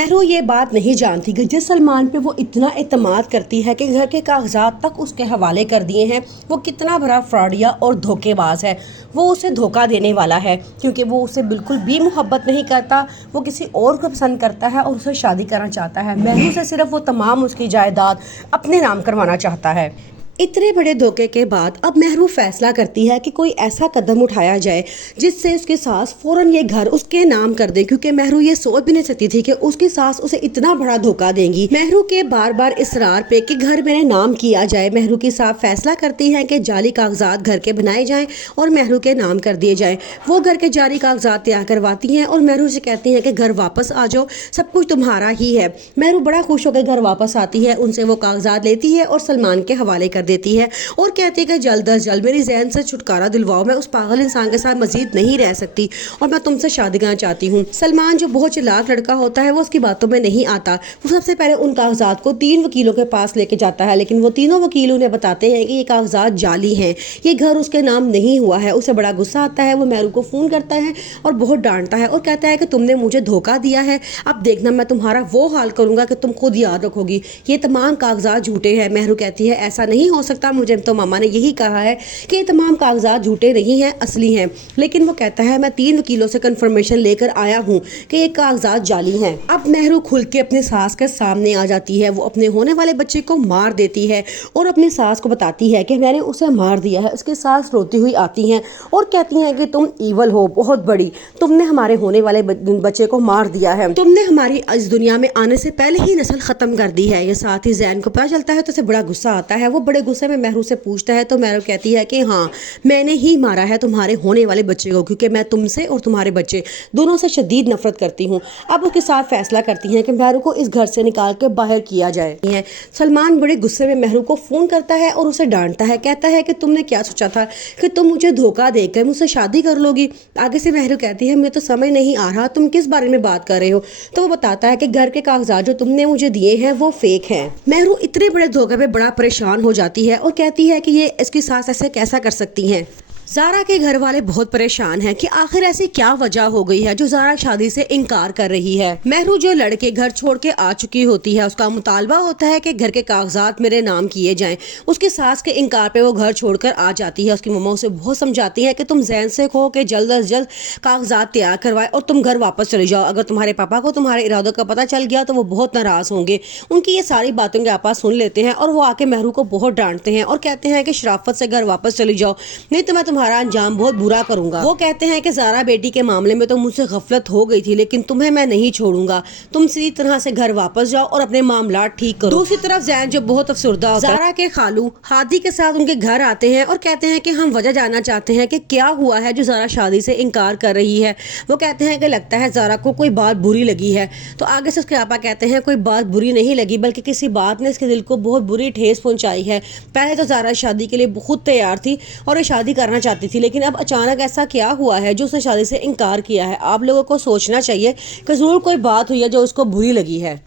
महरू ये बात नहीं जानती कि जिस सलमान पे वो इतना एतमाद करती है कि घर के कागजात तक उसके हवाले कर दिए हैं, वो कितना बड़ा फ्रॉडिया और धोखेबाज है। वो उसे धोखा देने वाला है क्योंकि वो उसे बिल्कुल भी मोहब्बत नहीं करता, वो किसी और को पसंद करता है और उसे शादी करना चाहता है। महरू से सिर्फ वो तमाम उसकी जायदाद अपने नाम करवाना चाहता है। इतने बड़े धोखे के बाद अब महरू फैसला करती है कि कोई ऐसा कदम उठाया जाए जिससे उसकी सास फौरन ये घर उसके नाम कर दे, क्योंकि महरू ये सोच भी नहीं सकती थी कि उसकी सास उसे इतना बड़ा धोखा देंगी। महरू के बार बार इसरार पे कि घर मेरे नाम किया जाए, महरू की साफ फैसला करती है कि जाली कागजात घर के बनाए जाएं और महरू के नाम कर दिए जाएं। वो घर के जाली कागजात तैयार करवाती हैं और महरू से कहती हैं कि घर वापस आ जाओ, सब कुछ तुम्हारा ही है। महरू बड़ा खुश होकर घर वापस आती है, उनसे वो कागजात लेती है और सलमान के हवाले कर देती है और कहती है कि जल्द अज जल्द मेरी ज़हन से छुटकारा दिलवाओ, मैं उस पागल इंसान के साथ मजीद नहीं रह सकती और मैं तुमसे शादी करना चाहती हूँ। सलमान जो बहुत चालाक लड़का होता है वो उसकी बातों में नहीं आता। वो सबसे पहले उन कागजात को 3 वकीलों के पास लेके जाता है, लेकिन वो तीनों वकील उन्हें बताते हैं कि ये कागजात जाली हैं, ये घर उसके नाम नहीं हुआ है। उसे बड़ा गुस्सा आता है, वो महरू को फ़ोन करता है और बहुत डांटता है और कहता है कि तुमने मुझे धोखा दिया है, अब देखना मैं तुम्हारा वो हाल करूँगा कि तुम खुद याद रखोगी, ये तमाम कागजात झूठे हैं। महरू कहती है ऐसा नहीं हो सकता, मुझे तो मामा ने यही कहा है कि ये तमाम कागजात झूठे नहीं हैं, असली हैं। लेकिन वो कहता है मैं 3 वकीलों से कंफर्मेशन लेकर आया हूँ कि ये कागजात जाली हैं। अब महरू खुल के अपनी सास के सामने आ जाती है, वो अपने होने वाले बच्चे को मार देती है और अपनी सास को बताती है कि मैंने उसे मार दिया है। उसकी सास रोती हुई आती हैं और कहती हैं कि तुम ईवल हो, बहुत बड़ी, तुमने हमारे होने वाले बच्चे को मार दिया है, तुमने हमारी इस दुनिया में आने से पहले ही नस्ल खत्म कर दी है। ये साथ ही जैन को पता चलता है तो उसे बड़ा गुस्सा आता है। वो बड़े गुस्से में महरू से पूछता है तो महरू कहती है कि हाँ, मैंने ही मारा है तुम्हारे होने वाले बच्चे को, क्योंकि मैं तुमसे और तुम्हारे बच्चे दोनों से शदीद नफरत करती हूँ। अब उसके साथ फैसला करती हैं कि महरू को इस घर से निकाल के बाहर किया जाए। सलमान बड़े गुस्से में महरू को फ़ोन करता है और उसे डांटता है, कहता है कि तुमने क्या सोचा था कि तुम मुझे धोखा देकर मुझसे शादी कर लोगी। आगे से महरू कहती है मुझे तो समझ नहीं आ रहा तुम किस बारे में बात कर रहे हो। तो वो बताता है कि घर के कागजात जो तुमने मुझे दिए हैं वो फेक हैं। महरू इतने बड़े धोखे पे बड़ा परेशान हो जाती है और कहती है कि ये इसकी सास ऐसे कैसा कर सकती हैं। ज़ारा के घर वाले बहुत परेशान हैं कि आखिर ऐसी क्या वजह हो गई है जो ज़ारा शादी से इनकार कर रही है। महरू जो लड़के घर छोड़ के आ चुकी होती है, उसका मुतालबा होता है कि घर के कागजात मेरे नाम किए जाएं। उसकी सास के इनकार पे वो घर छोड़कर आ जाती है। उसकी मम्मा उसे बहुत समझाती है कि तुम ज़हन से कहो कि जल्द अज जल्द कागजात तैयार करवाए और तुम घर वापस चले जाओ। अगर तुम्हारे पापा को तुम्हारे इरादों का पता चल गया तो वो बहुत नाराज़ होंगे। उनकी ये सारी बातों के आपा सुन लेते हैं और वो आके महरू को बहुत डांटते हैं और कहते हैं कि शराफत से घर वापस चली जाओ, नहीं तो मैं तुम्हारा अंजाम बहुत बुरा करूंगा। वो कहते हैं कि ज़ारा बेटी के मामले में तो मुझसे गफलत हो गई थी, लेकिन तुम्हें मैं नहीं छोड़ूंगा, तुम सीधी तरह से घर वापस जाओ और अपने मामला ठीक करो। दूसरी तरफ जैन जो बहुत अफसरदा होता है, ज़ारा के खालू हादी के साथ उनके घर आते हैं और कहते हैं कि हम वजह जानना चाहते हैं कि क्या हुआ है जो ज़ारा शादी से इनकार कर रही है। वो कहते हैं कि लगता है ज़ारा को कोई बात बुरी लगी है। तो आगे से उसके आपा कहते हैं कोई बात बुरी नहीं लगी, बल्कि किसी बात ने इसके दिल को बहुत बुरी ठेस पहुंचाई है। पहले तो ज़ारा शादी के लिए बहुत तैयार थी और ये शादी करना चाहती थी, लेकिन अब अचानक ऐसा क्या हुआ है जो उसने शादी से इनकार किया है। आप लोगों को सोचना चाहिए कि जरूर कोई बात हुई है जो उसको बुरी लगी है।